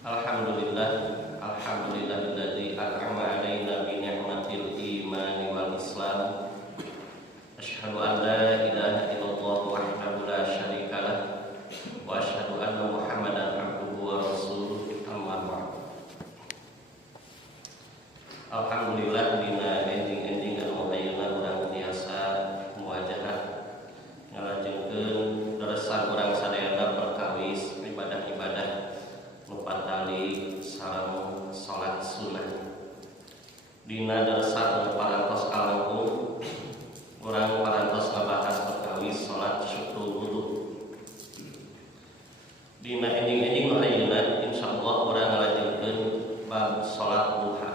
Alhamdulillah, alhamdulillahilladzi an'ama 'alaina bi ni'matil imani wal islam. Asyhadu an la ilaha illallah wahdahu la syarikalah wa asyhadu anna Muhammadan abduhu wa rasuluh. Amma ba'd. Alhamdulillah dina enjing-enjing anu ayeuna urang tiasa muajahat ngalajengkeun daresan urang sadayana perkawis ibadah-ibadah patali sareng salat sunnah. Dina daresan parantos kalangkung urang parantos ngabahas perkawis salat syukur wudu. Dina enjing-enjing nu ayeuna insyaallah urang ngalajengkeun bab salat duha.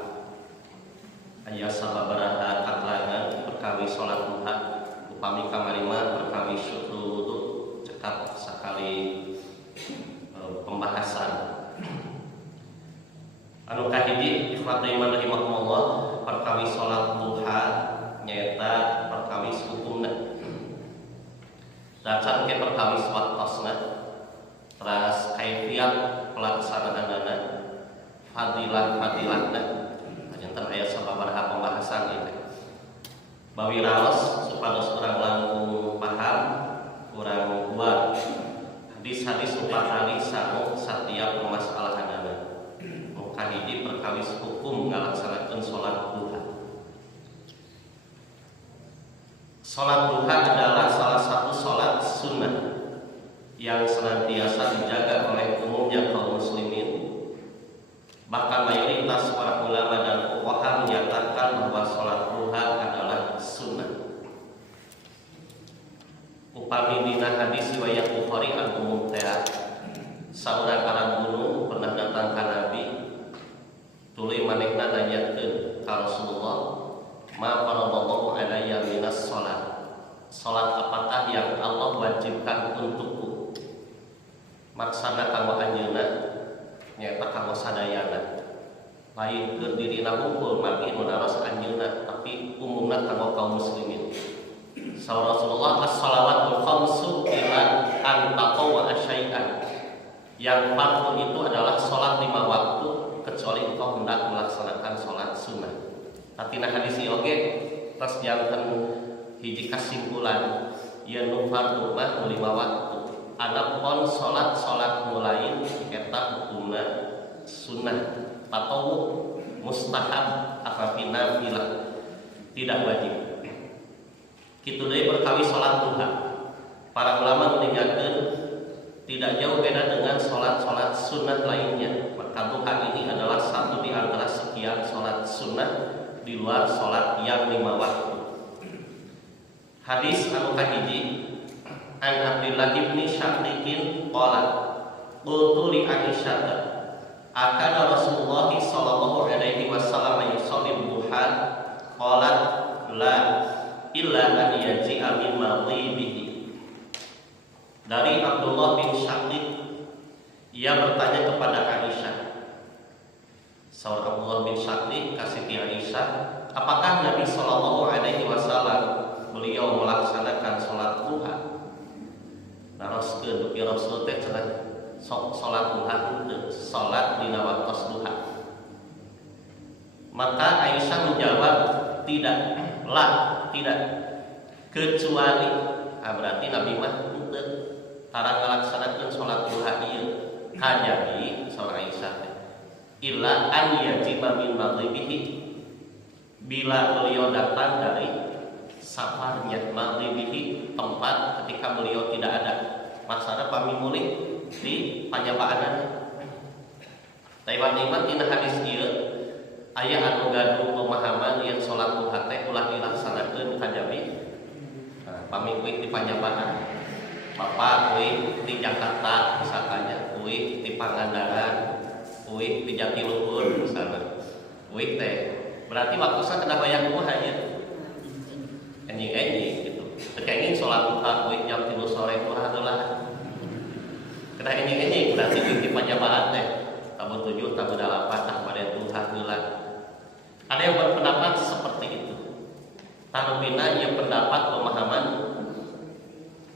Aya sababaraha katrangan perkawis salat duha upami kamarima perkawis syukur wudu cekap sakali pembahasan. Anu kahiji ikhwatul iman rahimakumullah, perkawis salat duha nyaeta perkawis hukumna. Dacan ke perkawis waktosna, teras kaifiat pelaksanaanna, fadilah-fadilahna. Janten aya sababaraha pembahasan ieu. Bawi raos supados urang langkung paham, urang buat hadis-hadis upatali sanu satiap permasalahanna. Kahiji perkawis hukum ngalaksanakeun salat duha. Salat duha adalah salah satu salat sunnah yang senantiasa dijaga oleh umumnya kaum muslimin. Bahkan mayoritas para ulama dan fuqaha menyatakan bahwa salat duha adalah sunnah. Upami dina hadis riwayat Bukhari al-Umum teh saurang aran gunung pernah datang ka Nabi. Tuluy manehna nanyakeun ka Rasulullah, "Ma faradallahu alayya minas shalah?" Salat apakah yang Allah wajibkan untukku? Maksana kanggo anjeunna nyaeta kanggo sadayana. Lain keur dirina hungkul magi nu naros anjeunna, tapi umumna kanggo kaum muslimin. Saur Rasulullah, "As-shalawatul khamsu ila an taqwa syai'an." Yang fardu itu adalah salat 5 waktu kecuali engkau hendak melaksanakan sholat sunnah. Tatina hadis ieu oge tos janten hiji kasimpulan yen nu fardhu mah 5 waktu. Adapun sholat lain eta hukumna sunnah atau mustahab atapi nafilah, tidak wajib. Kitu deui perkawis sholat duha. Para ulama meninggalkeun tidak jauh beda dengan sholat sunnah lainnya. Maka duha ini adalah satu di antara sekian sholat sunnah di luar sholat yang 5 waktu. Hadis anu kahiji an Abdullah bin Syaqqiqin qala qultu li Aisyah akana Rasulullah sallallahu alaihi wasallam yusalli duha qalat la illa an yaji'a min maghibihi. Dari Abdullah bin Syaqqiq, ia bertanya kepada Aisyah. Saur Abdullah bin Syaqqiq kasih Aisyah, apakah Nabi Shallallahu Alaihi Wasallam beliau melaksanakan sholat duha? Naroskeun dupi Rasul teh cenah sok sholat duha teu sholat dina waktos duha. Maka Aisyah menjawab tidak, tidak kecuali berarti Nabi mah teu tara ngalaksanakeun sholat duha ieu. Kajabi saur Aisyah illa an yajiba min maghribihi, bila beliau datang dari safarnya maghribihi, tempat ketika beliau tidak ada. Maksana pami mulih di panyabaanana. Taiwan tina hadis ieu aya anu gaduh pemahaman yen salat duha teh ulah dilaksanakeun kajabi. Pami kuih di panyabaan. Bapak kuih di Jakarta misalnya, kuih di Pangandaran, kuih di Jatiluhur misalnya, kuih teh berarti waktunya kena bayang duha ya, enjing gitu. Tekengin sholat duha kuih jam 3 sore duha adalah kena enjing berarti kuih di panjabaan teh tabu 7 tabu 8 tak pada duha heula. Ada yang berpendapat seperti itu. Tarubina yang pendapat pemahaman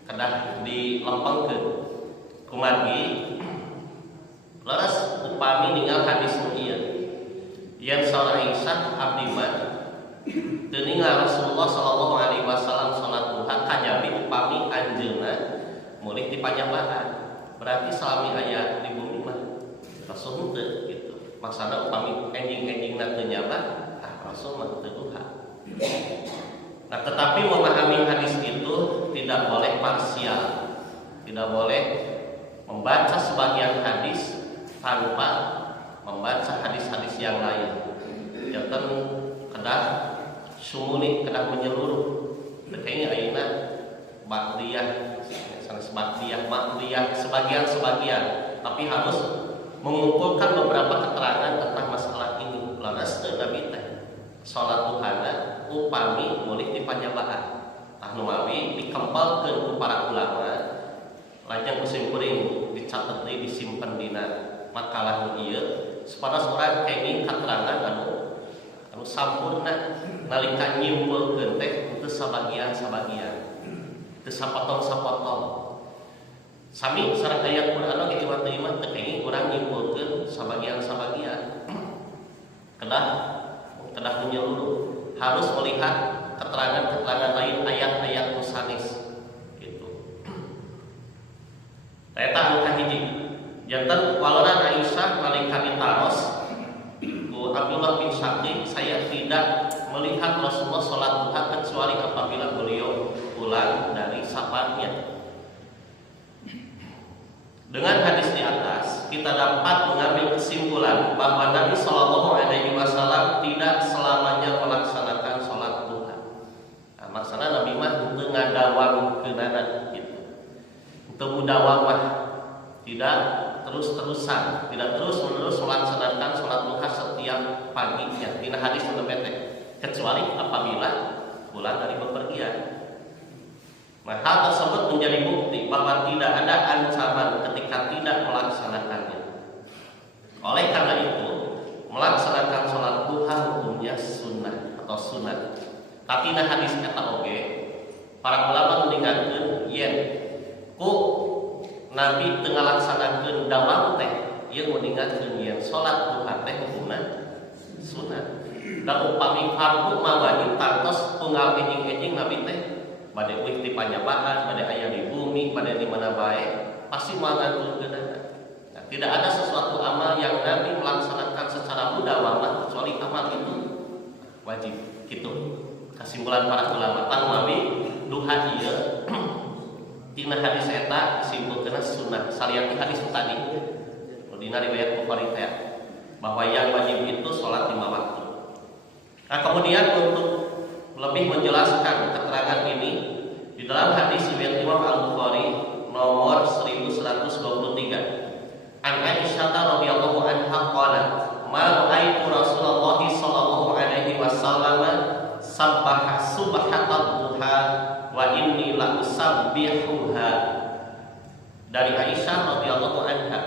kedah dilempengkeun kumargi leres upami ninggal hadis nu ieu yen saur Aisyah abdi mah teu ninggal Rasulullah sallallahu alaihi wasallam salat duha kajabi upami anjeunna mulih dipanjambahan berarti salami aya di bumi mah Rasul teu gitu maksana upami enjing-enjingna teu nyabah Rasul mah teu duha. Nah, tetapi memahami hadis itu tidak boleh parsial, tidak boleh membaca sebagian hadis tanpa membaca hadis-hadis yang lain. Jangan kedah sumuni, kedah menyeluruh. Kayaknya ayeuna ba'diyah, sanes ba'diyah, ma'diyah sebagian-sebagian, tapi harus mengumpulkan beberapa keterangan tentang masalah ini. Laras teu Nabi teh salat duhana upami mulih dipanjambahan tah nu mawi dikempelkeun ku para ulama lajeng musim kuring dicatet deui disimpen dina makalah nu ieu supados urang kenging katerangan anu sampurna nalika nyimpulkeun teh teu sabagian-sabagian teu sapotong-sapotong sami sareng aya Qur'an ge ieu teh mah teu kenging urang nyimpulkeun sabagian-sabagian kedah menyeluruh harus melihat keterangan-keterangan lain ayat-ayat nusanis gitu. Eta anu kahiji janten walana Aisyah nalika ditaros ku Abdullah bin Syaqi saya tidak melihat Rasulullah salat duha kecuali apabila beliau pulang dari safarnya. Dengan hadis di atas kita dapat mengambil kesimpulan bahwa Nabi Shallallahu Alaihi Wasallam tidak selamanya melaksanakan sholat duha. Nah, maksudnya Nabi mah itu ngadawam kenana gitu, itu mudawamah, tidak terus-terusan, tidak terus-menerus melaksanakan sholat duha setiap paginya. Di hadis terbetek kecuali apabila pulang dari bepergian. Nah, hal tersebut menjadi bukti bahwa tidak ada ancaman ketika tidak melaksanakannya. Oleh karena itu, melaksanakan sholat duha hukumnya sunnah atau sunat. Tapi nah hadis eta oge, para ulama meninggalkan yen ku Nabi teu ngalaksanakeun dawam teh, ieu meninggalkan yen sholat duha teh hukumna sunat. Dan upami fardu mah wajib tantos tunggal enjing-enjing Nabi teh bade wih di panjambahan, bade aya di bumi, bade di mana bae, pasti mangantunkeun. Nah, tidak ada sesuatu amal yang Nabi melaksanakan secara mudawamah kecuali amal itu wajib. Gitu. Kesimpulan para ulama tang Nabi duha ieu dina hadis eta simpulkeun sunnah. Saliati hadis tadi dina riwayat Bukhari teh bahwa yang wajib itu salat 5 waktu. Nah, kemudian untuk lebih menjelaskan keterangan ini di dalam hadis riwayat Imam Al-Bukhari nomor 1123 an Aisyah radhiyallahu anha qalat ma ra'aitu Rasulullah sallallahu alaihi wasallam sabbaha subhatal duha wa inni la usabbihuha. Dari Aisyah radhiyallahu anha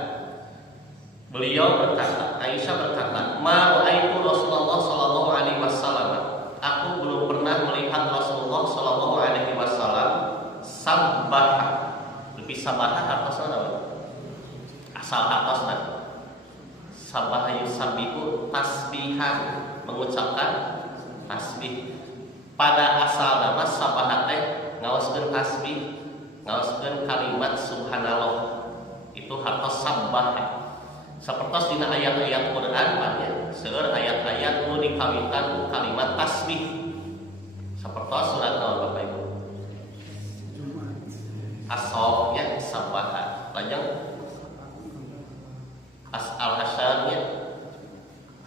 beliau berkata, Aisyah berkata, ma ra'aitu Rasulullah sallallahu alaihi wasallam, aku belum pernah melihat Rasulullah Shallallahu Alaihi Wasallam sabbah. Lebih sabah hartosna asal hartosna sabah yusabbihu tasbihan, mengucapkan tasbih. Pada asal nama sabah teh ngaoskeun tasbih, ngaoskeun kalimat subhanallah. Itu hartos sabbah. Sapertos dina ayat-ayat Quran banyak seueur ayat-ayat nu dikawitan kalimat tasbih. Sapertos surat naon Bapak Ibu? As-Saff ya sabbaha. Lajeng Al-Hasyr nya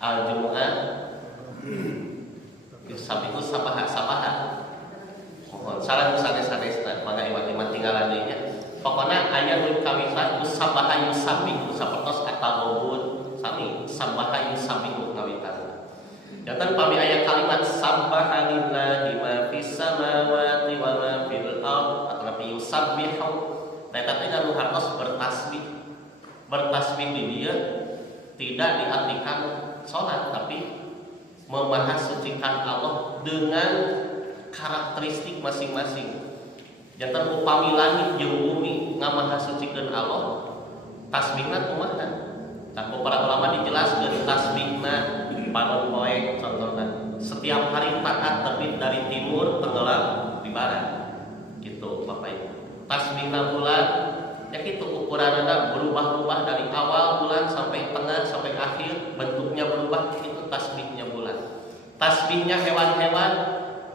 Al-Jumu'ah yusabbihu sabaha. Mohon saran sanes-sanesna mangga iman tinggalan deui nya. Pokoknya ayat kawitan sabaha yusabbihu sapertos at-taghabun sami sabaha yusabbihu ngawitan. Jantan pami ayat kalimat sabbaha lillahi ma fis samawati wa ma fil ard atau nabi yusabbihu. Eta teh anu hartos bertasbih. Bertasbih di dia tidak diartikan salat tapi memahasucikan Allah dengan karakteristik masing-masing. Jantan upami langit jeung bumi ngamahasucikeun Allah, tasbihna kumaha? Tapi para ulama dijelaskan tasbihna panon poe contohnya setiap hari taat terbit dari timur tenggelam di barat gitu Bapak Ibu. Tasbihna bulan ya gitu ukurannya berubah-ubah dari awal bulan sampai tengah sampai akhir bentuknya berubah itu tasbihnya bulan. Tasbihnya hewan-hewan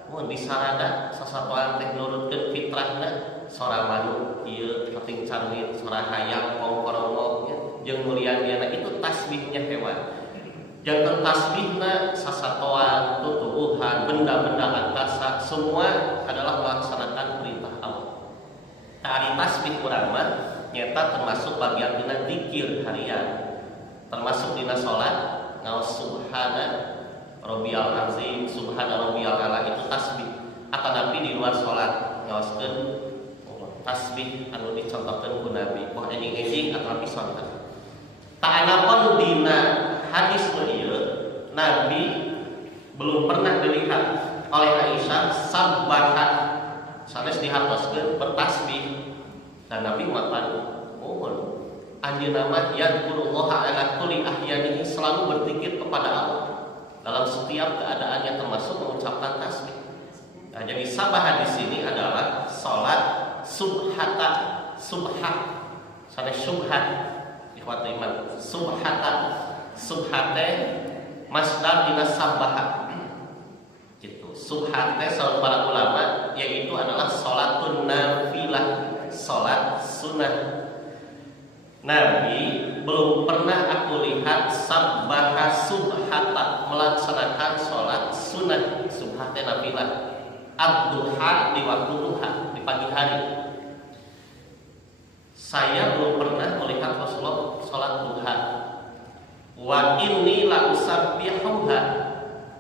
mun disarada sasatoan teh nurutkeun fitrahna sora manuk ieu kating carwit sora hayam kongkorongo jeung mulian-liana itu tasbihnya hewan. Jantan tasbihna sasatoan tutubuhan benda-benda angkasa semua adalah melaksanakan perintah Allah. Ari tasbih urang mah nyata termasuk bagian dina zikir harian. Termasuk dina salat ngaos subhana rabbiyal azim subhana rabbiyal ala itu tasbih. Akan nabi di luar salat ngaoskeun tasbih anu dicontohkeun ku Nabi. Poh enjing-enjing atawa pisonten. Ta'anapun dina hadis beliau Nabi belum pernah dilihat oleh Aisyah sabbahat sanes dihartoskeun bertasbih dan Nabi makan mohon anjeunna mah yadkurullaha ala kulli ahyanihi selalu berzikir kepada Allah dalam setiap keadaannya termasuk mengucapkan tasbih. Nah, jadi sabah di sini adalah salat subhata subhat sanes subhat ikhwatiman subhata subhate masdar dina sabaha gitu. Subhate salat para ulama yaitu adalah salatun nafilah salat sunnah. Nabi belum pernah aku lihat sabbaha subhata melaksanakan salat sunnah subhate nafilah ad-duha di waktu duha di pagi hari. Saya belum pernah melihat Rasulullah sholat duha. Wa inni la usabbihuha.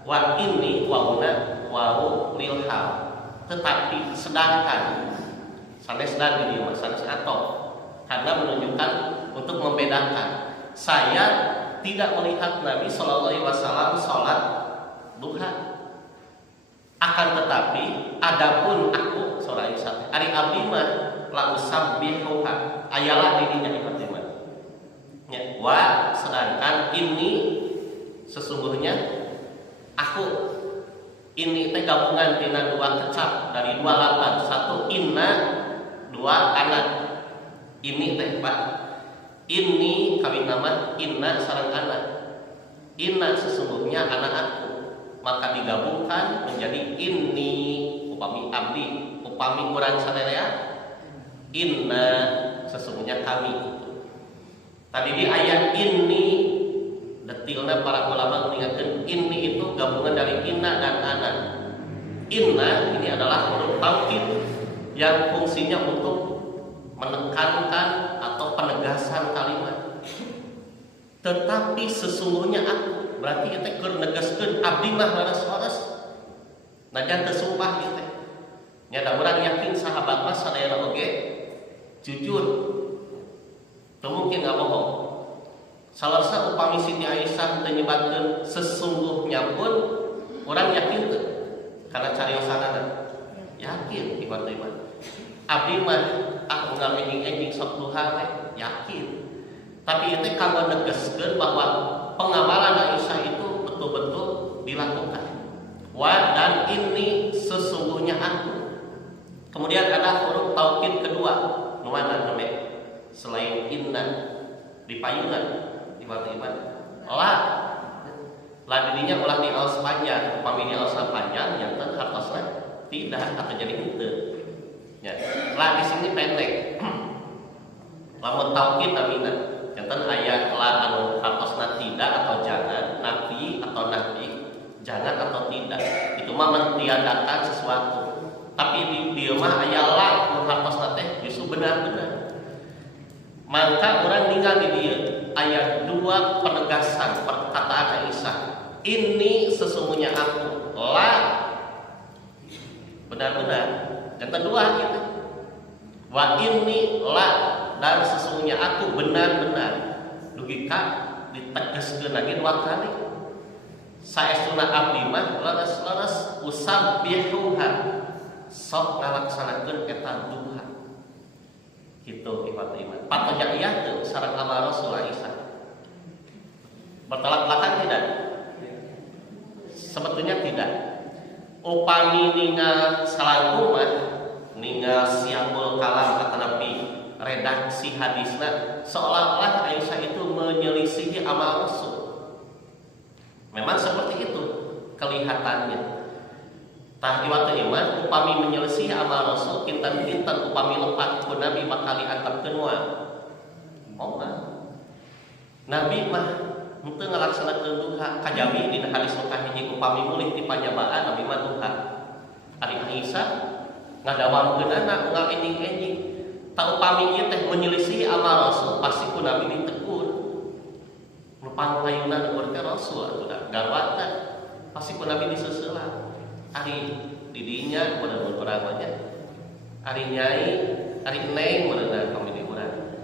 Wa inni wauna wawu lil hal. Tetapi sedangkan sanes dan di dieu sanes atau karena menunjukkan untuk membedakan. Saya tidak melihat Nabi sallallahu alaihi wasallam sholat duha. Akan tetapi adapun aku saudara Aisyah ari abdi mah la usabbihuha ayalah dirinya iman ya, wa sedangkan ini sesungguhnya aku ini teh gabungan dina dua kecap dari dua lapan satu inna dua anak ini teh Pak ini kawin nama inna sareng anak inna sesungguhnya anak aku maka digabungkan menjadi ini upami abdi upami urang sadaya inna sesungguhnya kami itu. Tadi di ayat ini detilnya para ulama mengingatkan ini itu gabungan dari inna dan ana. Inna ini adalah huruf taukid yang fungsinya untuk menekankan atau penegasan kalimat. Tetapi sesungguhnya aku berarti itu keur negaskeun abdi mah laras-laras. Najan teu sumpah ieu teh. Nya da urang yakin sahabat mah sadayana oge jujur, itu mungkin nggak bohong. Salah satu upami Siti Aisyah menyebutkan sesungguhnya pun orang yakin tuh, karena cariosanana yakin iman. Abdi mah unggal enjing sok duha yakin. Tapi itu kanggo negeskeun bahwa pengamalan Aisyah itu betul-betul dilakukan. Wa dan ini sesungguhnya aku. Kemudian ada huruf taukid kedua. Nuana neme selain inna di payungan di waktu iman la dirinya ulah di aos panjang upami di aos panjang yang ten hartosna tidak atau jadi henteu ya la di sini pendek lamun taukid namina janten aya la anu hartosna tidak atau jangan nafi atau nafi jangan atau tidak itu mah mentiadakan sesuatu. Tapi di dieu mah aya la nu hartosna teh justru benar-benar. Maka orang tinggal di dieu aya dua penegasan perkataan Aisyah. Ini sesungguhnya aku la benar-benar. Dan kedua gitu. Wa inni la dan sesungguhnya aku benar-benar. Dugi ka ditegaskeun lagi dua kali. Saestuna abdi mah leres-leres usabbihuha. Sok ngalaksanakeun eta duha gitu iman. Patoja ieu teu sareng amal Rasul Aisyah. upami ningal salangkung mah ningal siambul kalam kata Nabi redaksi hadisna seolah-olah Aisyah itu menyelisihi amal Rasul. Memang seperti itu kelihatannya. Tah iwatu iman upami menyelisihi amal Rasul kinten-kinten upami lepat ku Nabi bakal diantarkeun wa. Oh mah. Nabi mah henteu ngalaksanakeun duha kajami dina hadis nu kahiji upami mulih ti panyabaan Nabi mah duha. Ari Aisyah ngadawamkeunana unggal enjing-enjing. Ta upami ieu teh menyelisihi amal Rasul pasti ku Nabi ditegur. Nu pangkayuna negur ka Rasul atuh garwatna pasti ku Nabi diseuseula. Ari didinya pada urang aja. Ari nyai, ari neng meunana kami di urang.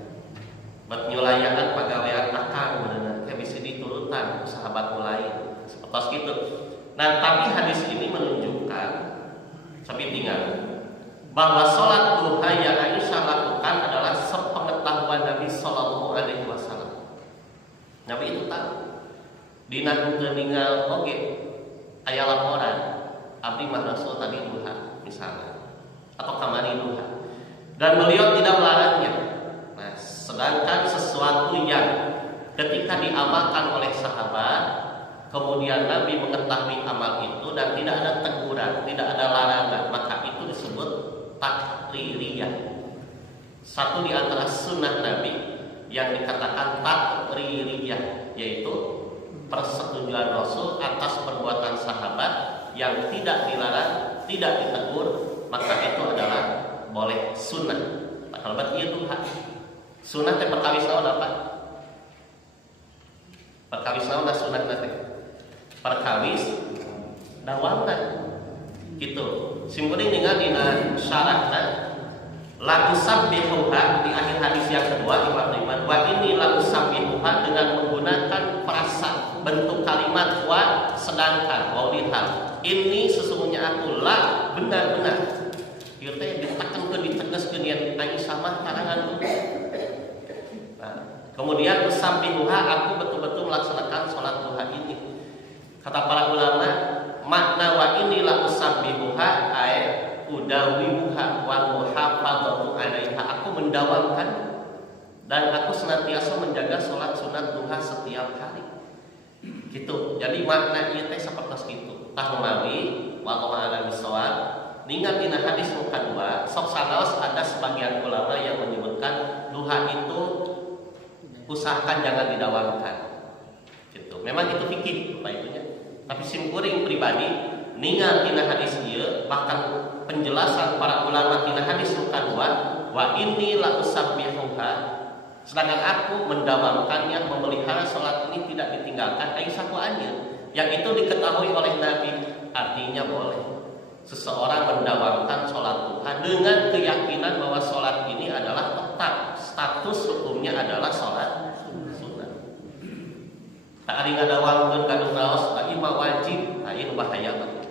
Bet nyulayaan pagawean akang meunana teh bisa diturutan sahabat lain. Seperti gitu. Nah, tapi hadis ini menunjukkan sabitingan bahwa salat duha yang Aisyah lakukan adalah sepengetahuan Nabi sallallahu alaihi wasallam. Nabi itu tahu. Dina henteu ninggal oge aya laporan abdi mah Rasul tadi duha misalnya atau kamari duha dan beliau tidak melarangnya. Nah, sedangkan sesuatu yang ketika diamalkan oleh sahabat kemudian Nabi mengetahui amal itu dan tidak ada teguran, tidak ada larangan, maka itu disebut takririyah. Satu di antara sunnah Nabi yang dikatakan takririyah yaitu persetujuan Rasul atas perbuatan sahabat yang tidak dilarang, tidak ditegur, maka itu adalah boleh sunnah. Tak kalau berarti itu hak. Sunnah teh perkawis naon apa? Perkawis naon sunnah teh? Perkawis dawamna. Gitu. Simkuring dengan dina syaratna la usabbihuha di akhir hadis yang kedua Iman wa ini la usabbihuha dengan menggunakan frasa bentuk kalimat wa sedangkan wa dihal ini sesungguhnya aku lah benar-benar ieu teh ditekankeun ditegaskeun yen Aisyah mah karangan tuh. Nah, kemudian usabbihuha aku betul-betul melaksanakan salat duha ini. Kata para ulama makna wa ini la usabbihuha ay udawimuha wa muhafadzatu alaiha aku mendawamkan dan aku senantiasa menjaga salat sunat duha setiap hari. Gitu. Jadi makna ieu teh sapertos kitu. Tahmawi wallahu a'lam bishawab. Ningat dina hadis nu kadua sok sanaos ada sebagian ulama yang menyebutkan duha itu usahakan jangan didawamkan. Gitu. Memang itu fikih apa itunya. Tapi simkuring pribadi ningat dina hadis ieu bahkan penjelasan para ulama dina hadis nu kadua wa inni la usabbihuha sedangkan aku mendawamkannya memelihara salat ini tidak ditinggalkan Aisyah ku anjeun. Yang itu diketahui oleh Nabi artinya boleh seseorang mendawamkan sholat duha dengan keyakinan bahwa sholat ini adalah tetap status hukumnya adalah sholat sunnah. Tak ada ngadawamkeun kanu naos ieu mah wajib, ieu bahaya banget.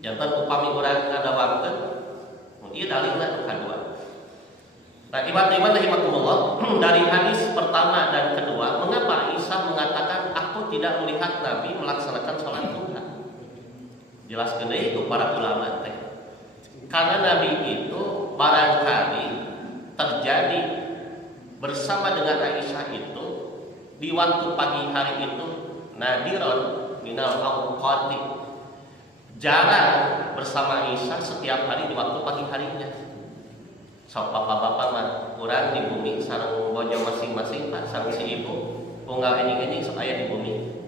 Jantan upami urang ngadawamkeun ieu dalilna nu kadua. Nah, iman rahimakumullah dari hadis pertama dan kedua, mengapa Aisyah mengatakan aku tidak melihat Nabi melaksanakan sholat duha? Jelaskeun deui ku para ulama teh. Karena Nabi itu barangkali terjadi bersama dengan Aisyah itu di waktu pagi hari itu nadiron minal awqati. Jarang bersama Aisyah setiap hari di waktu pagi harinya. Sok bapak-bapak mah urang di bumi sareng bojo masing-masing Pak sareng si ibu unggal enjing-enjing sok aya di bumi.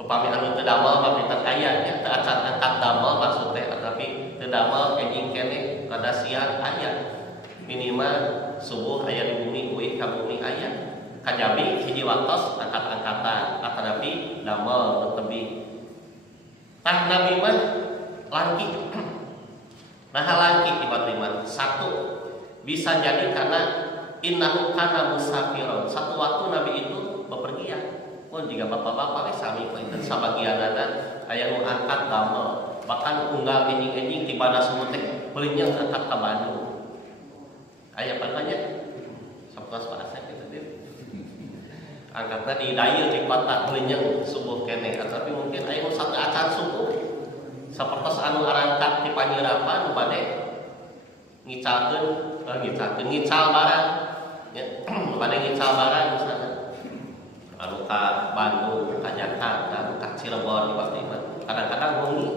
Upami anu teu damel mah pinter aya nya teu acan angkat damel maksud teh tapi teu damel enjing kene rada siang aya. Minimal subuh aya di bumi euy ka bumi aya. Kajabi hiji waktos angkat-angkatan atanapi damel tebing. Tah Nabi mah langki. Nah halangki tiba-tiba satu bisa jadi karena innahu kana musafiron. Satu waktu Nabi itu bepergian. Pun jika bapak-bapak sami ku enten sabagianana aya nu angkat damel, bahkan unggal enjing-enjing tibana semut teh beulinya angkat ka Bandung. Aya pananya sampos paasa kitu teh. Angkatna di daya di kota beulinya subuh kene, tapi mungkin aya nu satu acan subuh. sapertos anu arangkat ti panyerapan nu bade ngical barang ya. Nu bade ngical barang misalnya anu ka Bandung, ka Jakarta, ka Cirebon di waktu itu kadang-kadang wengi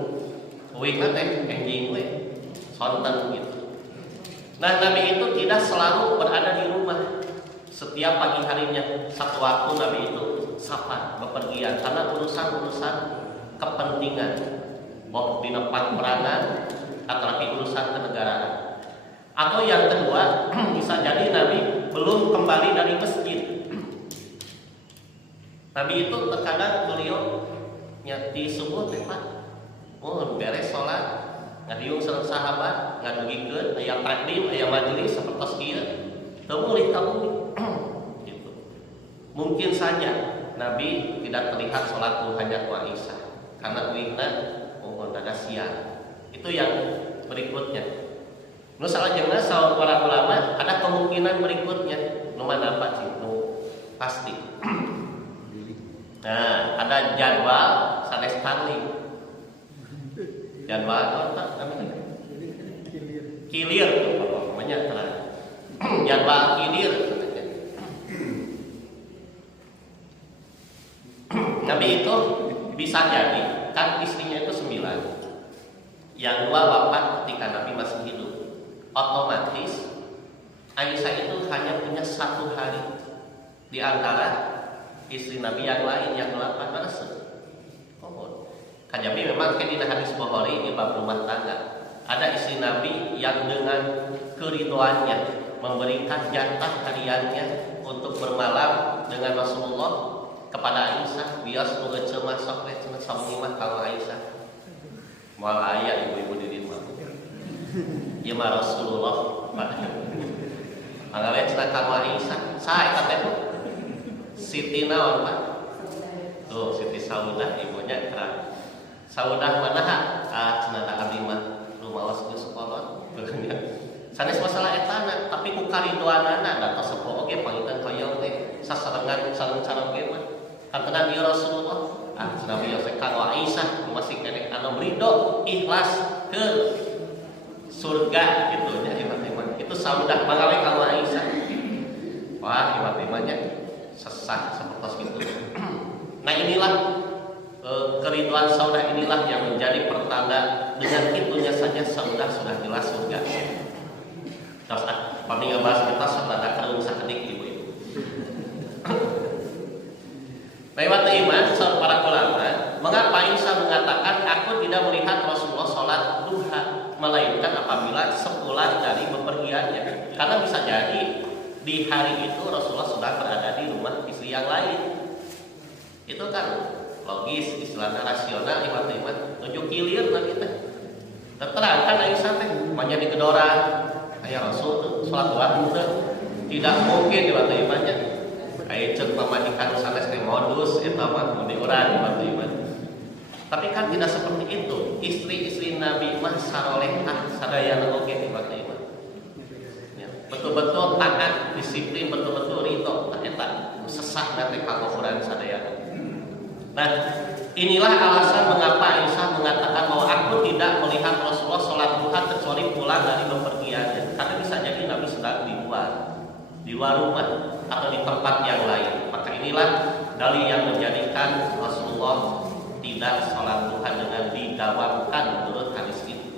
uingna teh enjing we sonten gitu. Nah, Nabi itu tidak selalu berada di rumah setiap pagi harinya. Satu waktu Nabi itu safar bepergian karena urusan-urusan kepentingan, mau di tempat perangan atau urusan kenegaraan. Atau yang kedua, bisa jadi Nabi belum kembali dari masjid. Nabi itu terkadang beliau di subuh tepat, beres sholat, ngadiung sareng sahabat, ngadugikeun aya takdim, aya majelis sapertos kieu, teu meulih ka bumi. Gitu. Mungkin saja Nabi tidak terlihat sholat duhanya ku Aisyah karena uingna dada siang. Itu yang berikutnya. Nu salajengna saur para ulama ada kemungkinan berikutnya. Nu mana apa sih? Nu pasti. Nah, ada jadwal sanes tarling. Jadwal apa namanya? Kilir tuh pokoknya terang. Jadwal kilir katanya. Nabi itu bisa jadi kan istrinya itu 9. Yang 2 wafat ketika Nabi masih hidup. Otomatis Aisyah itu hanya punya 1 hari di antara istri Nabi yang lain yang 8 mana. Kajabi memang kedina hadis Bukhari di bab rumah tangga. Ada istri Nabi yang dengan keriduannya memberikan jatah hariannya untuk bermalam dengan Rasulullah kepada Aisyah. Bias nu eceu mah sok we cenah samimah ka Aisyah. Moal aya ibu-ibu di dieu mah. Ieu mah Rasulullah. Mangga cenah ka Aisyah. Saha eta teh? Siti naon, Pak? Tuh, Siti Saudah ibunya kerah. Saudah manaha cenah abdi mah rumaos geus sekolah. Sanes masalah etana tapi ku karidoanana da tos sepo oge pangitan hoyong teh sasarengan sareng cara oge mah. Kantenan ieu Rasulullah cenah beliau teh ka Aisyah masih kene anu ridho ikhlas ke surga gitu nya iman-iman. Itu Saudah mangale ka Aisyah. Wah, iman-imannya sesat seperti itu. Nah, inilah keriduan Saudah inilah yang menjadi pertanda dengan itunya saja Saudah sudah jelas surga. Terus kami ngebahas kita saudara kerung sakedik ibu-ibu. Lewat iman saudara para ulama, mengapa Aisyah mengatakan aku tidak melihat Rasulullah sholat duha melainkan apabila sepulang dari bepergiannya. Karena bisa jadi di hari itu Rasulullah sudah berada di rumah istri yang lain. Itu kan logis, istilahnya rasional, iman-iman, tunjuk kilir lah kita. Terterangkan Aisyah teh, manja di kedoran, ayah Rasul tuh sholat duha tuh tidak mungkin iman-imannya. Ayah cek pemajikan sanes teh modus, itu mah mudi urang iman-iman. Tapi kan tidak seperti itu. Istri-istri Nabi mah sarolehah, sadayana oge iman-iman. Ya, betul-betul taat, disiplin, betul-betul ridho, eta sesak nanti kagohuran sadayana. Nah, inilah alasan mengapa Aisyah mengatakan bahwa aku tidak melihat Rasulullah sholat duha kecuali pulang dari bepergiannya. Karena bisa jadi Nabi sedang di luar rumah atau di tempat yang lain. Maka inilah dalil yang menjadikan Rasulullah tidak sholat duha dengan didawamkan menurut hadis itu.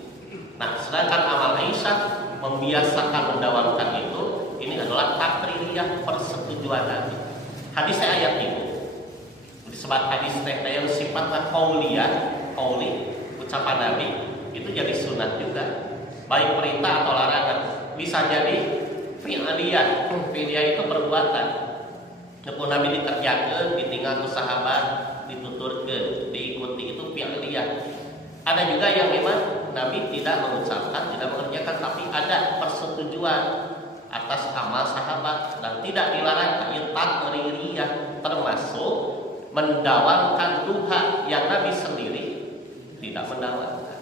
Nah, sedangkan amal Aisyah membiasakan mendawamkan itu, ini adalah takririyah persetujuan Nabi. Hadisnya ayat ini. Sebab hadis teh yang sifatnya qauli ucapan Nabi itu jadi sunat juga, baik perintah atau larangan. Bisa jadi fi'liyah itu perbuatan. Nepun Nabi dikerjakeun, ditinggal ku sahabat, dituturkeun, diikuti, itu fi'liyah. Ada juga yang memang Nabi tidak mengucapkan, tidak mengerjakan, tapi ada persetujuan atas amal sahabat dan tidak dilarang takririyah, termasuk mendawamkan duha yang Nabi sendiri tidak mendawamkan.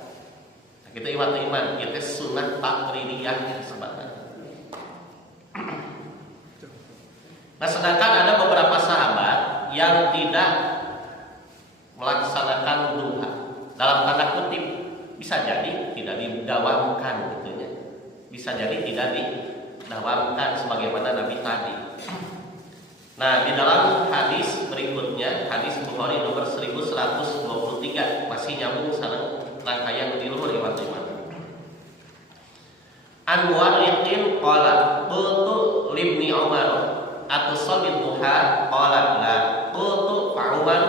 Nah, kita iman itu sunnah takririyah sebenarnya. Nah, sedangkan ada beberapa sahabat yang tidak melaksanakan duha dalam tanda kutip bisa jadi tidak didawamkan gitu ya. Bisa jadi tidak didawamkan sebagaimana Nabi tadi. Nah, di dalam hadis berikutnya, hadis Bukhari nomor 1123, masih nyambung sareng rangkaian di luhur iman-iman. An Mu'arriqin qala qultu libni Umar atusalli duha qala la qultu fa Umar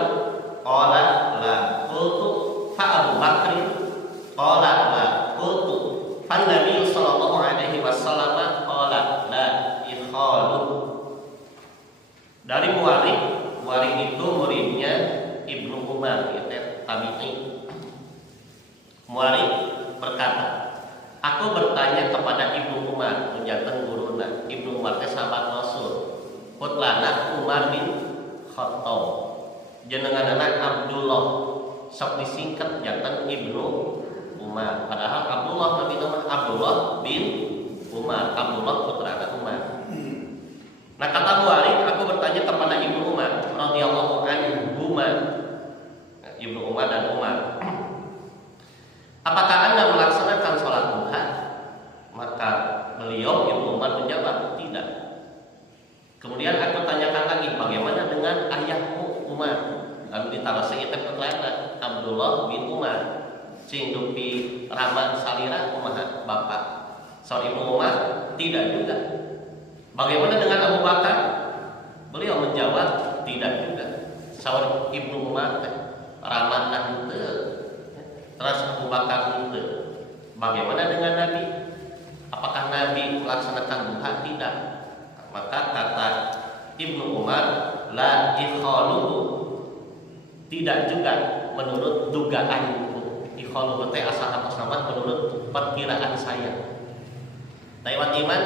qala la qultu fa Abu Bakr qala la qultu fa Nabi sallallahu alaihi wasallam qala la ikhalu. Dari Mu'arriq itu muridnya Ibnu Umar, yaitu tabi'i. Mu'arriq berkata, aku bertanya kepada Ibnu Umar, menjatan guruna. Ibnu Umar teh sahabat Rasul. Putlana Umar bin Khattab. Jenenganana Abdullah. Sok disingkat jantan Ibnu Umar. Padahal Abdullah nabi nama Abdullah bin Umar. Abdullah putrana Umar. Nah, kata Mu'arriq, aku bertanya kepada Ibnu Umar radhiyallahu anhuma. Ibnu Umar dan Umar. Apakah Anda melaksanakan sholat duha? Maka beliau Ibnu Umar menjawab, tidak. Kemudian aku tanyakan lagi, bagaimana dengan ayahmu Umar? Lalu ditaruh sekitar keterangan Abdullah bin Umar, cing dupi rama salira kumaha bapak. Saur Ibnu Umar, tidak juga. Bagaimana dengan Abu Bakar? Beliau menjawab, tidak juga. Saur Ibnu Umar, rama henteu. Terus Abu Bakar itu, bagaimana dengan Nabi? Apakah Nabi melaksanakan duha? Tidak. Maka kata Ibnu Umar, la ikhaluhu, tidak juga menurut dugaanku. Ikhaluhu teh asal atas nama menurut perkiraan saya. Taiwan iman,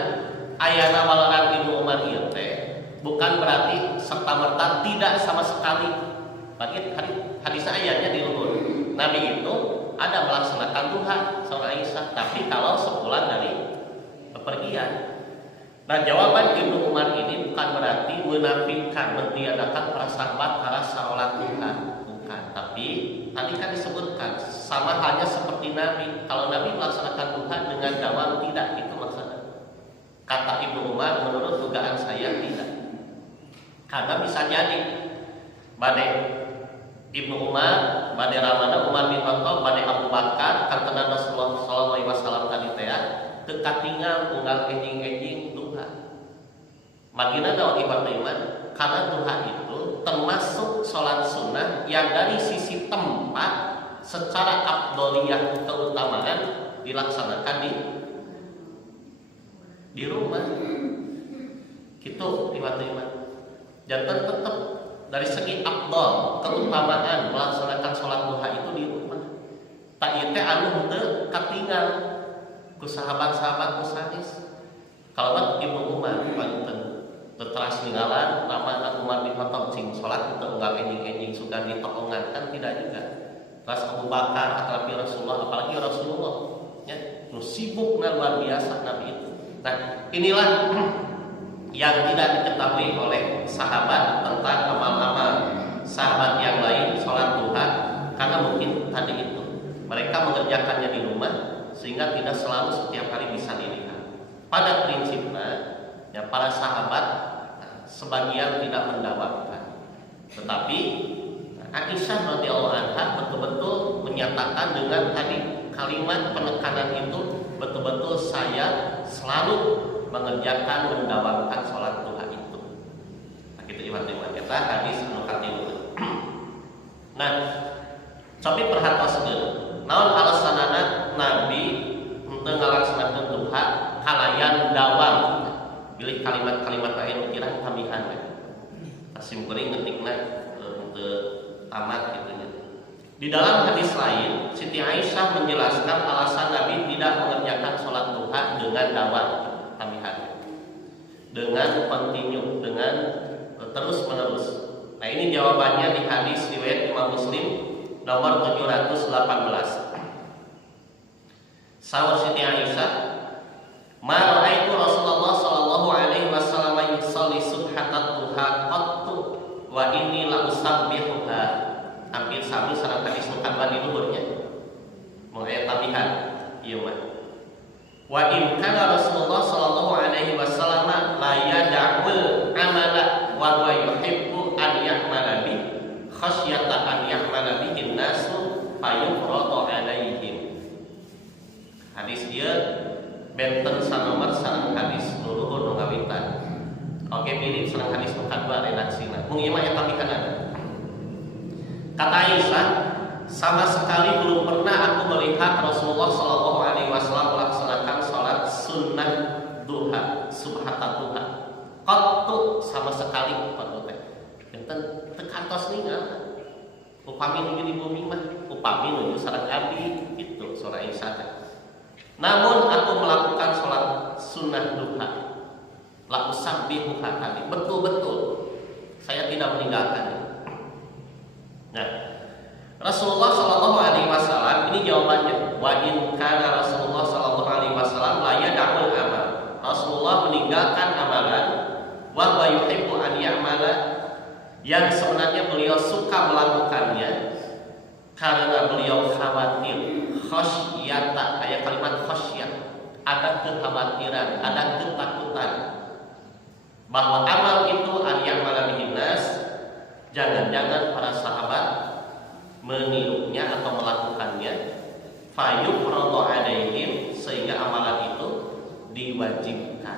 ayana walaran Ibnu Umar ieu teh bukan berarti serta merta tidak sama sekali. Bagi hadis ayatnya di luhur. Nabi itu ada melaksanakan duha saudara Aisyah, tapi kalau sepulang dari bepergian. Nah, jawaban Ibnu Umar ini bukan berarti menafikan, mentiadakan para sahabat karena sholat duha, bukan. Tapi tadi kan disebutkan sama halnya seperti Nabi. Kalau Nabi melaksanakan duha dengan dawam, tidak, itu maksudnya. Kata Ibnu Umar, menurut dugaan saya tidak. Karena bisa jadi badai Ibnu Umar, badai ramana Umar bin Khattab, badai Abu Bakar, kantana Rasulullah sallallahu alaihi wasallam tadi teh teu katingal unggal enjing-enjing duha. Magina daun iman, karena duha itu termasuk sholat sunnah yang dari sisi tempat secara afdholiyah keutamaan dilaksanakan di rumah. Gitu iman. Jangan tetap dari segi afdol keutamaan melaksanakan sholat duha itu di rumah. Tak ieu teh anu teu katingal ku sahabat-sahabat sanes. Kalau Ibnu Umar panten teras ninggalan ramana Umar bin Khattab cing sholat teu unggal enjing-enjing sugan ditokongan, kan tidak juga. Terus Abu Bakar akrabi Rasulullah, apalagi Rasulullah ya, sibukna luar biasa Nabi itu. Nah, inilah yang tidak diketahui oleh sahabat tentang amal-amal sahabat yang lain sholat duha, karena mungkin tadi itu mereka mengerjakannya di rumah sehingga tidak selalu setiap hari bisa dilihat. Pada prinsipnya ya, para sahabat sebagian tidak mendawamkan, tetapi Aisyah radhiyallahu anha betul-betul menyatakan dengan tadi kalimat penekanan itu, betul-betul saya selalu mengerjakan mendawamkan sholat duha itu. Nah, gitu iman-iman kita hadis anu katilu. Nah, cobi perhatoskeun naon alasanana Nabi henteu ngalaksanakeun duha kalayan dawam. Pilih kalimat-kalimat anu kirang tamihan. Asim kuring ngetikna henteu tamat gitu nya. Di dalam hadis lain, Siti Aisyah menjelaskan alasan Nabi tidak mengerjakan sholat duha dengan dawam. Dengan kontinu, dengan terus menerus. Nah, ini jawabannya di hadis riwayat Imam Muslim nomor 718. Saur Siti Aisyah, "Ma ra'aitu Rasulullah sallallahu alaihi wasallam yusalli subhatat duha qattu wa inni la usabbihuha." Hampir sama sareng hadis Muhammad di luhurnya. Mengayat ieu mah. Wa in kana Rasulullah sallallahu alaihi wasallam la yad'ul amala wa huwa yuhibbu an ya'mala bi khasyata an ya'mala bihi nasu fayufradu alaihim. Hadis ieu benten sanomor sareng hadis luluhur nu ngawitan. Oke, mirip sareng hadis nu kadua redaksina. Mung ieu mah eta pikanana. Kata Aisyah, sama sekali belum pernah aku melihat Rasulullah sallallahu alaihi wasallam melaksanakan salat sunnah duha, subhata duha. Qattu sama sekali qattu teh. Benten teu kantos ninggal. Upami nuju di bumi mah, upami nuju sareng abdi itu surah Aisyah teh. Namun aku melakukan salat sunnah duha. La usabbihuha tadi. Betul-betul saya tidak meninggalkannya. Nah, Rasulullah Shallallahu Alaihi Wasallam ini jawabannya. Wa in kana Rasulullah Shallallahu Alaihi Wasallam la yad'ul amal. Rasulullah meninggalkan amalan. Wa huwa yuhibbu an ya'mala, yang sebenarnya beliau suka melakukannya karena beliau khawatir. Khasyata, kayak kalimat khasyah, ada kekhawatiran, ada ketakutan bahwa amal itu an ya'mala bihin nas. Jangan-jangan para sahabat menirunya atau melakukannya, fayufradu alaihim, sehingga amalan itu diwajibkan.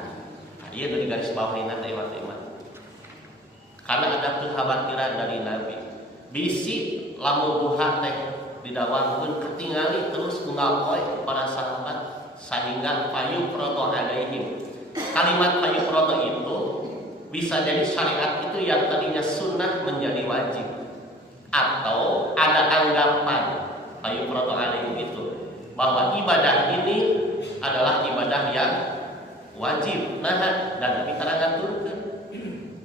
Dia dari garis bawahi nanti teman-teman. Karena ada kekhawatiran dari Nabi. Bisi lamun duha teh didawangkeun ketingali terus unggal poe para sahabat sehingga fayufradu alaihim. Kalimat fayufradu itu bisa jadi syariat itu yang tadinya sunnah menjadi wajib, atau ada anggapan fayufradu alaihim itu bahwa ibadah ini adalah ibadah yang wajib. Nah, dan Nabi terangan turunkan.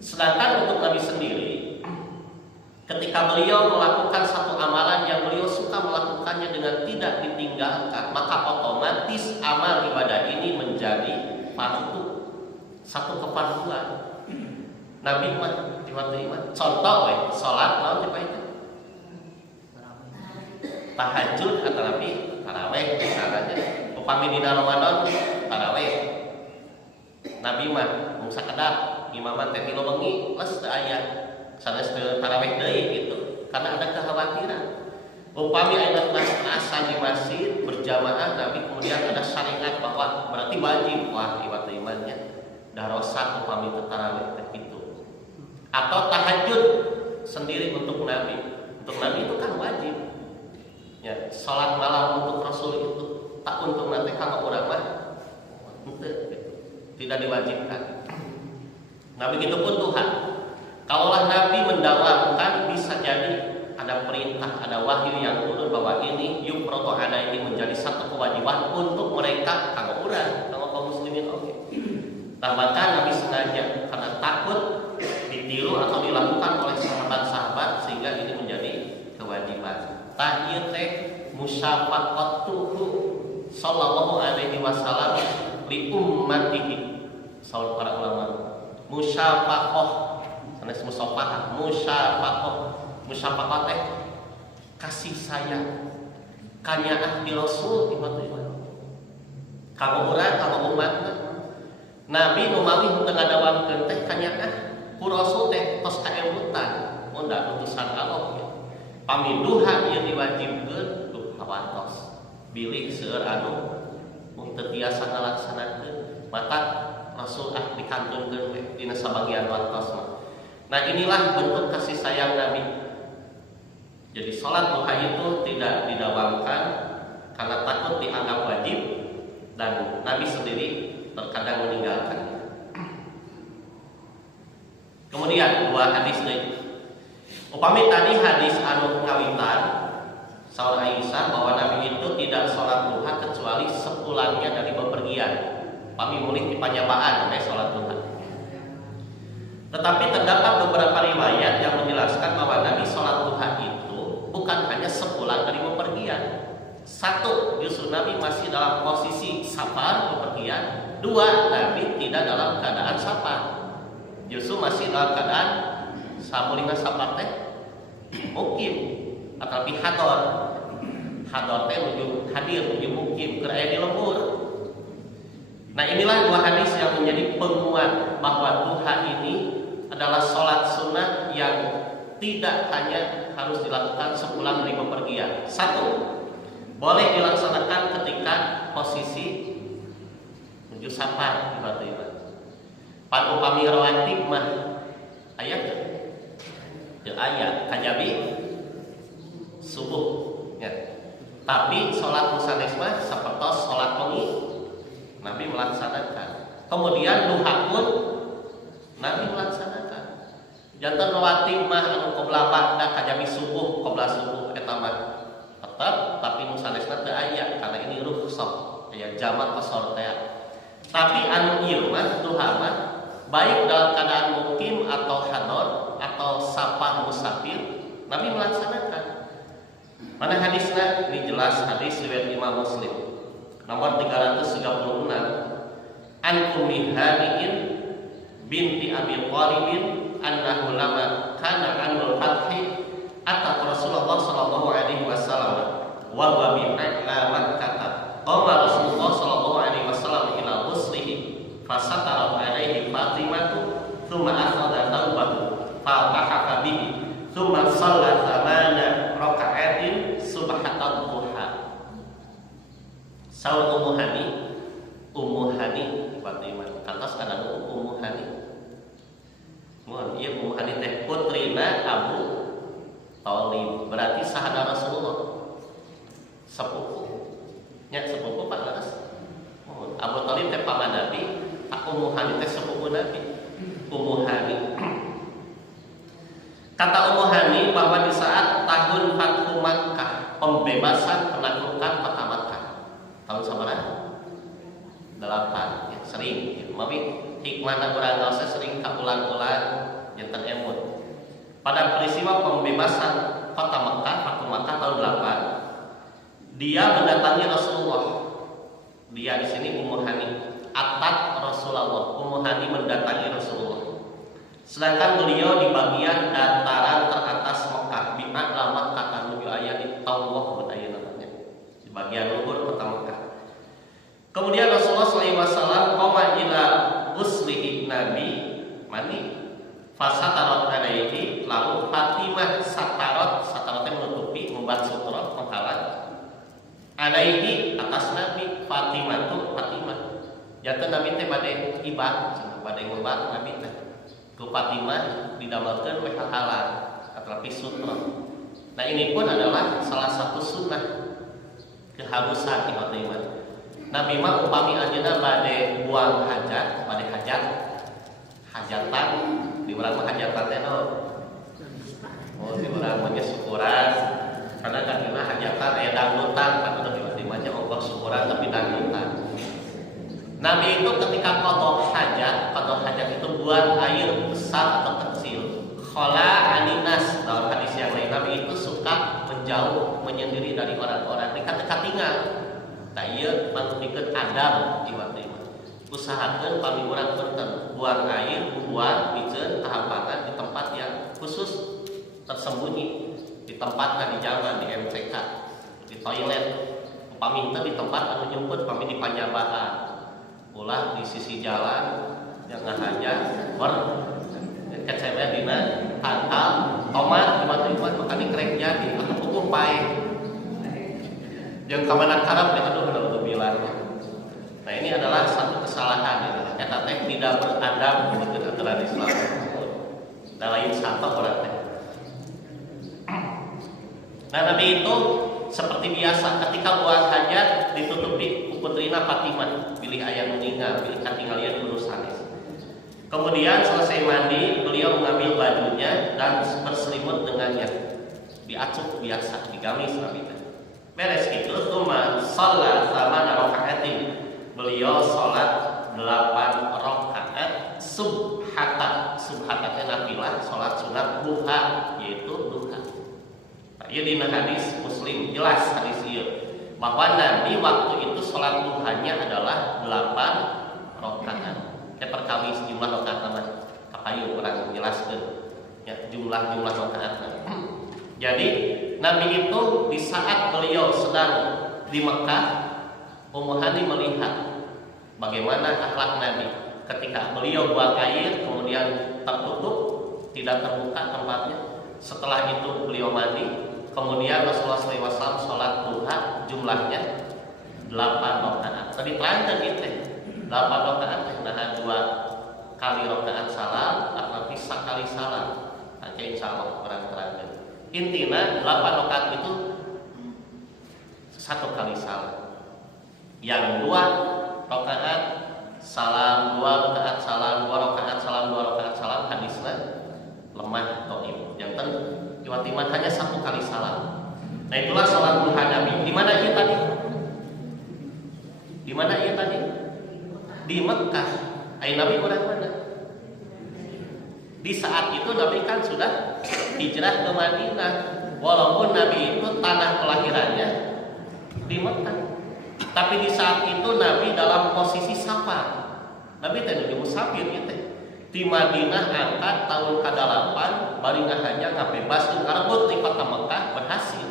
Sedangkan untuk Nabi sendiri, ketika beliau melakukan satu amalan yang beliau suka melakukannya dengan tidak ditinggalkan, maka otomatis amal ibadah ini menjadi fardu, satu kefarduan. Nabi mah waktu iman contoh salat naon teh bae tahajud atau nabi tarawih misalnya upami dina Ramadan tarawih. Nabi mah mung sakedap imaman teh 3 bengi les teu aya sanes teu tarawih deui gitu karena ada kekhawatiran. Upami aya asa di masjid berjamaah, Nabi kemudian ada syariat bahwa berarti wajib, wah iwat imannya darosa upami teu tarawih teh gitu. Atau tahajud sendiri untuk Nabi. Untuk Nabi itu kan wajib. Ya, salat malam untuk Rasul itu tak untuk nanti kalau orang mah tidak diwajibkan. Nah begitu pun Tuhan. Kalaulah Nabi mendakwakan, bisa jadi ada perintah, ada wahyu yang turun bahwa ini yufradu alaihim, menjadi satu kewajiban untuk mereka kanggo urang, kanggo kaum muslimin oke. Nah maka Nabi sengaja karena takut ditiru atau dilakukan oleh sahabat-sahabat sehingga ini menjadi kewajiban. Tahiyat teh musyafaqatuhu sallallahu alaihi wasallam li ummatihi. Saur para ulama musyafaqah sanes musafahah, musyafaqah teh kasih sayang kanyaah di Rasul iman kanggo urang kanggo umatna. Nabi nu malih teu ngadawakeun teh kanyaah ku Rasul teh tos kaemutan mun da utusan Allah ya. Pamiduha ieu diwajibkeun duh kawantos bilih seueur anu mun teu tiasa ngalaksanakeun maka Rasul dikantunkeun we dina sabagian waktos mah. Nah inilah bentuk kasih sayang Nabi. Jadi salat duha itu tidak didawamkan karena takut dianggap wajib dan Nabi sendiri terkadang meninggalkan. Kemudian dua hadis deui. Upami tadi hadis anu ngawitan saur Aisyah bahwa Nabi itu tidak salat duha kecuali sepulangnya dari bepergian. Upami mulih di panyabaan salat duha. Tetapi terdapat beberapa riwayat yang menjelaskan bahwa Nabi salat duha itu bukan hanya sepulang dari bepergian. Satu, justru Nabi masih dalam posisi safar bepergian. Dua, Nabi tidak dalam keadaan safar, justru masih dalam keadaan samulinga safar teh mukim atau hador. hador teh menuju hadir, menuju mukim, keur aya di lembur. Nah, inilah dua hadis yang menjadi penguat bahwa duha ini adalah sholat sunnah yang tidak hanya harus dilakukan sepulang dari bepergian. Satu, boleh dilaksanakan ketika posisi menuju safar tiba-tiba. Pan upami rawatib mah ayat teu aya kajabi subuh ya. Tapi sholat musanes mah sapertos sholat wengi Nabi melaksanakan. Kemudian duha pun Nabi melaksanakan. Janten rawatib mah anu qobla ba'da kajabi subuh, qobla subuh eta mah tetep, tapi musanesna teu aya karena ini rukhsah aya jamak qasar teh. Tapi anu ieu mah duha mah baik dalam keadaan mukim atau hador atau safar musafir Nabi melaksanakan. Mana hadisnya? Ini jelas hadis riwayat Imam Muslim nomor 336 an Ummi Hani'in binti Abi Thalib annahu lama kana anul fathi atat Rasulullah sallallahu alaihi wasallam wa huwa bi Makkah qala Rasulullah sallallahu alaihi wasallam ila muslihi fasatarat alaihi Fatimah thumma akhadha thawbahu fa tahaka bihi thumma shalla thamana raka'atin subhatal duha. Saur Ummu Hani Fatimah kantos kana Ummu Hani. Mun ieu Ummu Hani teh putrina Abu Thalib, berarti sahadat Rasulullah. Sepupu. Nya sepupu Pak Laras. Abu Thalib teh paman Nabi, Ummu Hani teh sepupu Nabi. Ummu Hani. Kata Ummu Hani bahwa di saat tahun Fathu Makkah, pembebasan penaklukan kota Makkah. Tahun sabaraha? 8 ya, sering ya. Mami hikmahna urang dosa sering kaulang-ulang janten emut. Pada peristiwa pembebasan kota Makkah, Fathu Makkah tahun 8, dia mendatangi Rasulullah. Dia di sini Ummu Hani, atat Rasulullah. Ummu Hani mendatangi Rasulullah. Sedangkan beliau di bagian dataran teratas Mekah, bi'a'la Makkah menuju ayat di Tawwah aya namanya. Di bagian luhur kota Mekah. Kemudian Rasulullah SAW qoma ila uslihi Nabi mani fasatarat alaihi, lalu Fatimah satarat menutupi, membuat sutra menghalang alaihi atas Nabi. Fatimah janten Nabi teh bade ibad, bade ngobak Nabi teh ku Fatimah didamelkeun we halang atrapi sutra. Nah, ini pun adalah salah satu sunnah keharusan di Fatimah. Nabi mah upami anjeunna bade buang hajat, bade hajatan di urang mah hajatan teh naon? Oh, di urang mah syukuran. Karena kadina hajatan aya dangdutan, kan Nabi Fatimah nya ongkos syukuran tapi dangdutan. Nabi itu ketika qada hajat itu buang air besar atau kecil. Khala aninas, dalam hadis yang lain Nabi itu suka menjauh, menyendiri dari orang-orang, dekat-dekat tinggal. Tah ieu manupikeun adab di Fatimah. Usahakeun pami urang punten buang air, buang biceun tahampangan di tempat yang khusus tersembunyi, di tempatna di jalan, di MCK, di toilet. Upami teh di tempat anu nyumput, pami di panjabahan. Ulah di sisi jalan yang ngahajat kecebet dina hal tomat tiba-tiba makani krek jadi atau hukum pae yang kamanak karab ya aduh udah bilang. Nah, ini adalah satu kesalahan ya. Eta teh tidak beradab dengan aturan Islam. Da lain satu orang teh. Nah, Nabi itu seperti biasa ketika buang hajat ditutupi ku putrina Fatimah, pilih ayah meninggal, pilih katinggalian urusan. Kemudian selesai mandi, beliau mengambil bajunya dan berselimut dengannya. Diacuh biasa, digamis Nabi. Beres itu cuma salat thamana raka'atin. Beliau salat 8 rakaat subhata. Subhatanya nafilah, salat sunat duha, yaitu duha. Nah, ieu dina hadis Muslim jelas hadis ieu bahwa Nabi waktu itu salat duhanya adalah 8 rakaat. Perkawis jumlah rakaat nama kapayu kurang jelaskeun ya jumlah rakaatna. Jadi Nabi itu di saat beliau sedang di Mekah, Ummu Hani melihat bagaimana akhlak Nabi. Ketika beliau buang air, kemudian tertutup, tidak terbuka tempatnya. Setelah itu beliau mandi, kemudian Rasulullah SAW sholat duha, jumlahnya 8 rakaat. Tadi terangkan itu 8 rakaat, nah 2 kali rakaat salam atau bisa kali salam. Aja insya Allah orang terangkan. Intinya 8 rakaat itu 1 kali salam. Yang 2 rakaat salam, 2 rakaat salam, 2 rakaat salam, 2 rakaat salam, hadisnya lemah dhaif. Yang Iwatiman hanya 1 kali salam. Nah itulah salat duha Nabi. Di mana ia tadi? Di mana ia tadi? Di Mekah. Ai Nabi orang mana? Di saat itu Nabi kan sudah hijrah ke Madinah. Walaupun Nabi itu tanah kelahirannya di Mekah. Tapi di saat itu Nabi dalam posisi safar. Nabi tadi di musafir gitu. Di Madinah angkat tahun ke-8 bari ngahaja ngabebaskeun karebut di kota Mekah berhasil.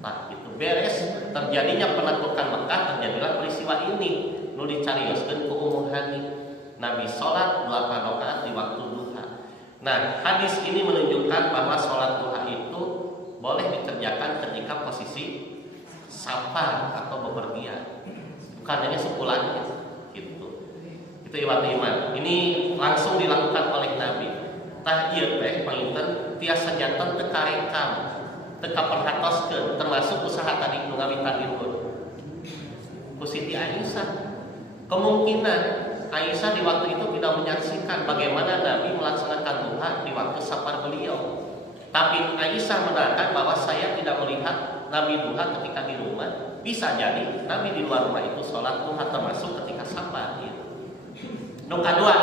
Nah, itu beres terjadinya penaklukan Mekah, terjadilah peristiwa ini nu dicarioskeun ku Ummu Hani. Nabi salat 8 rakaat di waktu duha. Nah, hadis ini menunjukkan bahwa salat duha itu boleh dikerjakan ketika posisi safar atau bepergian. Bukan hanya sepulannya gitu. Itu iwat iman. Ini langsung dilakukan oleh Nabi. Tah ieu teh palinten tiasa janten teu karekam, teu kaperhatoskeun, termasuk usaha tadi nu ngawitaninkeun. Ku Siti Aisyah. Kemungkinan Aisyah di waktu itu tidak menyaksikan bagaimana Nabi melaksanakan duha di waktu safar beliau. Tapi Aisyah menerangkan bahwa saya tidak melihat Nabi duha ketika di rumah. Bisa jadi Nabi di luar rumah itu sholat duha termasuk ketika safar. Yang kedua,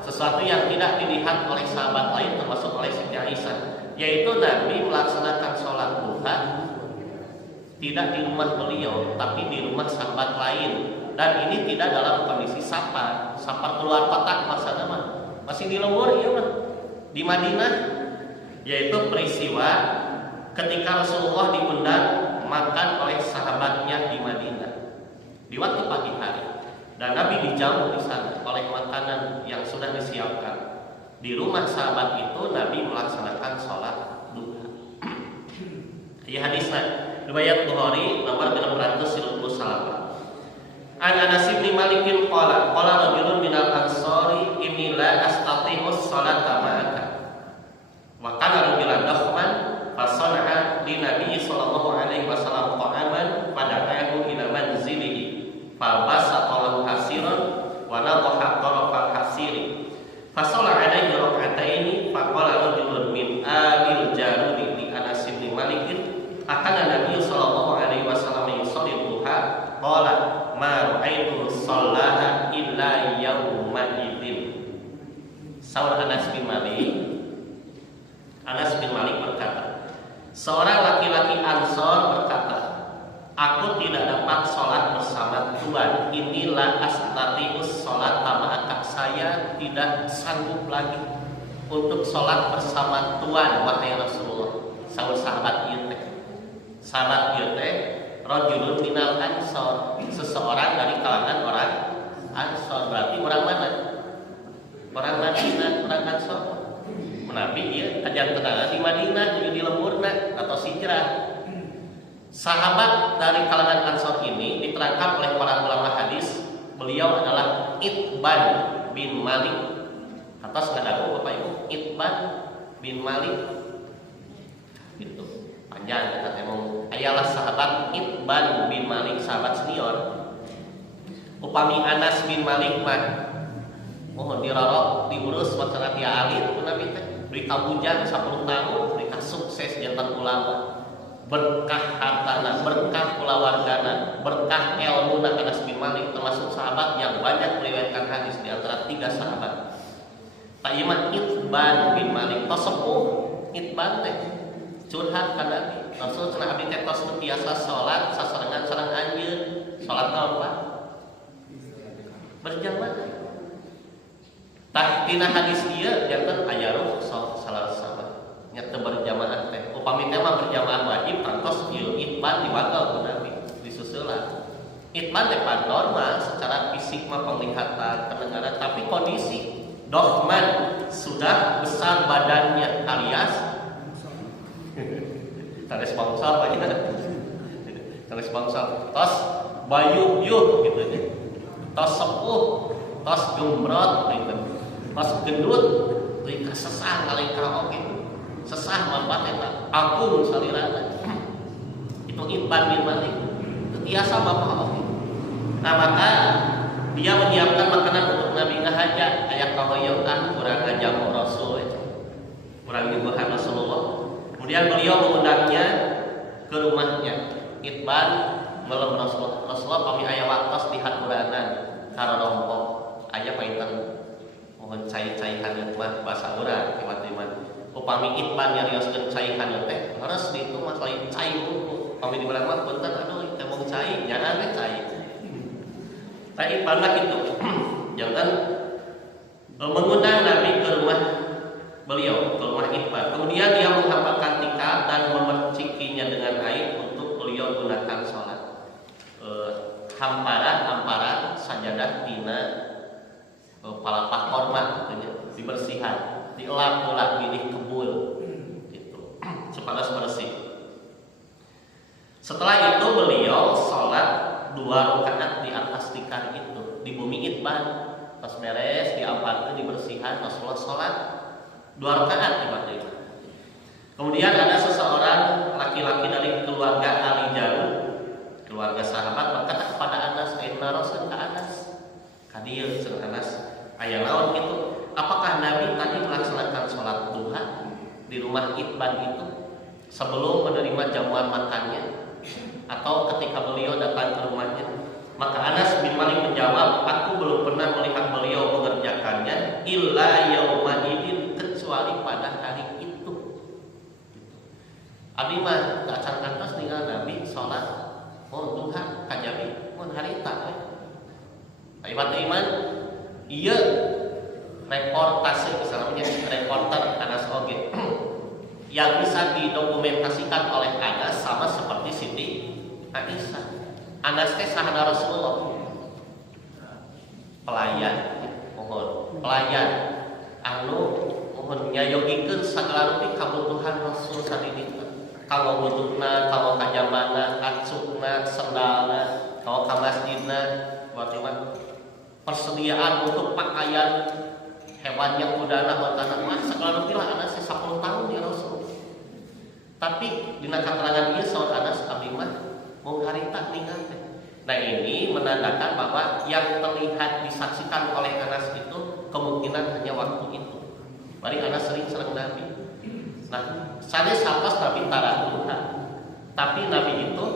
sesuatu yang tidak dilihat oleh sahabat lain termasuk oleh Siti Aisyah, yaitu Nabi melaksanakan sholat duha tidak di rumah beliau, tapi di rumah sahabat lain. Dan ini tidak dalam kondisi safar keluar kota maksudnya mah masih di lembur ya mah di Madinah, yaitu peristiwa ketika Rasulullah diundang makan oleh sahabatnya di Madinah di waktu pagi hari. Dan Nabi dijamu di sana oleh makanan yang sudah disiapkan. Di rumah sahabat itu Nabi melaksanakan sholat duha. Ya hadisnya riwayat Bukhari nomor 698. An Anas bin Malik qala rajulun minal ansari inni la astati'us sholata ma'aka. Wa kana rajulan dakhman fa sana'a li Nabi sallallahu alaihi wasallam qa'aman fada'ahu ila manzilihi fa basata lahu hasiran wa nadaha tarafal hasiri fa shalla alaihi rak'ataini fa qala rajulun min alil jarudi li Anas bin Malik akana Nabi sallallahu alaihi wasallam yusalli duha qala ma ra'aitu shallaha illa yawma idzin. Saur Anas bin Malik berkata, seorang laki-laki Ansor berkata, aku tidak dapat sholat bersama Tuhan. Inilah astatius sholat ma'aka. Saya tidak sanggup lagi untuk sholat bersama Tuhan, wahai Rasulullah. Saur sahabat ieu teh. Sahabat ieu teh rajulun minal ansor, seseorang dari kalangan orang Ansor. Berarti orang mana? Orang Madinah, orang Ansor. Nabi ieu kajian tenang di Madinah, jadi di lemburna atau hijrah. Sahabat dari kalangan Ansor ini diterangkan oleh para ulama hadis, beliau adalah Itban bin Malik. Atas ngadagu Bapak Ibu, Itban bin Malik. Itu panjang kita ngomong. Ayalah sahabat Itban bin Malik, sahabat senior. Upami Anas bin Malik mah mohon dirorok diurus wacana tia alit ku Nabi teh. Beri kabujang 10 tahun, beri sukses jantan ulama. Berkah hartana, berkah kulawargana, berkah ilmuna. Anas bin Malik termasuk sahabat yang banyak meriwayatkan hadis di antara 3 sahabat. Tak iman Itban bin Malik tosepuh Itban teh curhat ka Nabi. Rasul cenah abdi teh tos biasa salat sasarengan sareng anjeun. Salat apa? Berjamaah. Tah tina hadis ieu janten aya rukhsah salat salat nya teu berjamaah teh. upami teh mah berjamaah wajib kantos ieu itban diwakil ku Nabi disusulan. Itban teh normal secara fisik mah penglihatan, pendengaran, tapi kondisi dohman sudah besar badannya alias tanda sponsor aja tanda sponsor tos bayu yuk gitu ya, tos sepuh, tos gembrot gitu, tos gendut rika sesah ngalika oke sesah manfaat eta agung salirana itu Itban bin Malik itu biasa bapak oke. Nah maka dia menyiapkan makanan untuk Nabi ngahaja aya kahoyong kurang ngajamu Rasul kurang dibuhan Rasulullah. Kemudian beliau mengundangnya ke rumahnya. Itban melem Rasulullah pami aya waktos di haturanan karo rompok aya painten mohon cai-cai haneut mah basa urang tiba-tiba upami Itban nyarioskeun cai haneut teh leres di itu mah lain cai unggul pami dibilang mah punten aduh teh mung cai nyaran teh cai. Tah Itban mah kitu jangan mengundang Nabi ke rumah beliau ke rumah Itban. Kemudian dia menghampirkan tikar dan memercikinya dengan air untuk beliau gunakan sholat. Hamparan sajadah tina palapah korma gitu, dibersihkan, dielap-elap gini kebul gitu, supaya bersih. Setelah itu beliau sholat 2 rakaat di atas tikar itu di bumi Itban. Pas beres diampatkan dibersihkan Rasulullah sholat 2 rakaat di waktu itu. Kemudian ada seseorang laki-laki dari keluarga Ali Jalul, keluarga sahabat berkata kepada Anas, "Inna Rasul ka Anas." Kadieu jeung Anas, aya naon kitu? Apakah Nabi tadi melaksanakan sholat duha di rumah Itban itu sebelum menerima jamuan makannya atau ketika beliau datang ke rumahnya? Maka Anas bin Malik menjawab, "Aku belum pernah melihat beliau mengerjakannya illa yauma idin, kecuali pada hari itu." Abi mah tak acan kantos ningali Nabi salat duha kajabi mun harita we. Iman iman ieu reportase misalnya reporter Anas oge yang bisa didokumentasikan oleh Anas sama seperti Siti Aisyah. Anas teh sahana Rasulullah pelayan pelayan anu mohon nyayogikeun sagala rupi kabutuhan Rasul sadini kalau butuhna kalau kajamana acukna sendalna kalau ka masjidna berarti persediaan untuk pakaian hewan yang kudana watana mah sagala rupi lah Anas 10 tahun ya Rasul. Tapi dina katerangan ieu saur Anas abdi mah mau harita ningal teh. Nah ini menandakan bahwa yang terlihat disaksikan oleh Anas itu kemungkinan hanya waktu itu. Mari Anas sering sareng Nabi. Nah, sanes sapas Nabi taraduha. Tapi Nabi itu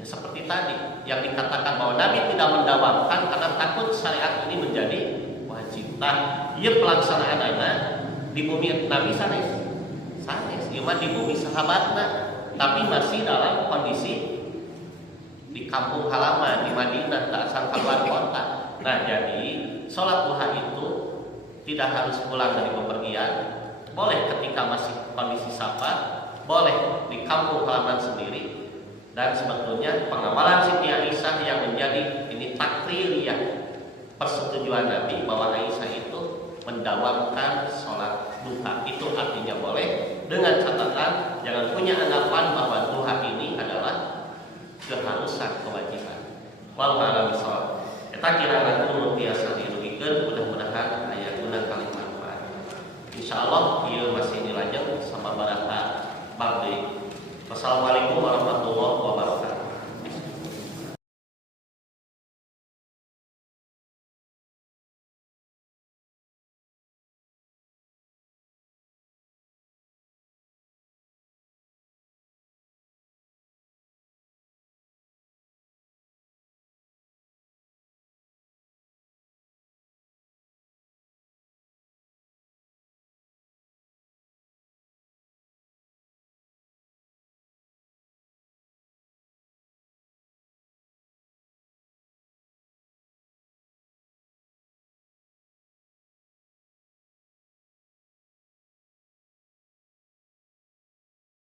ya seperti tadi yang dikatakan bahwa Nabi tidak mendawamkan karena takut syariat ini menjadi wajib. Nah, ieu pelaksanaanna di bumi Nabi sanes. Ieu mah di bumi sahabatna, tapi masih dalam kondisi di kampung halaman di Madinah tak asal keluar kota. Nah jadi sholat duha itu tidak harus pulang dari bepergian, boleh ketika masih kondisi safar, boleh di kampung halaman sendiri. Dan sebetulnya pengamalan Siti Aisyah yang menjadi ini takririyah persetujuan Nabi bahwa Aisyah itu mendawamkan sholat duha itu artinya boleh dengan catatan jangan punya anggapan bahwa duha ini adalah keharusan kewajiban. Walau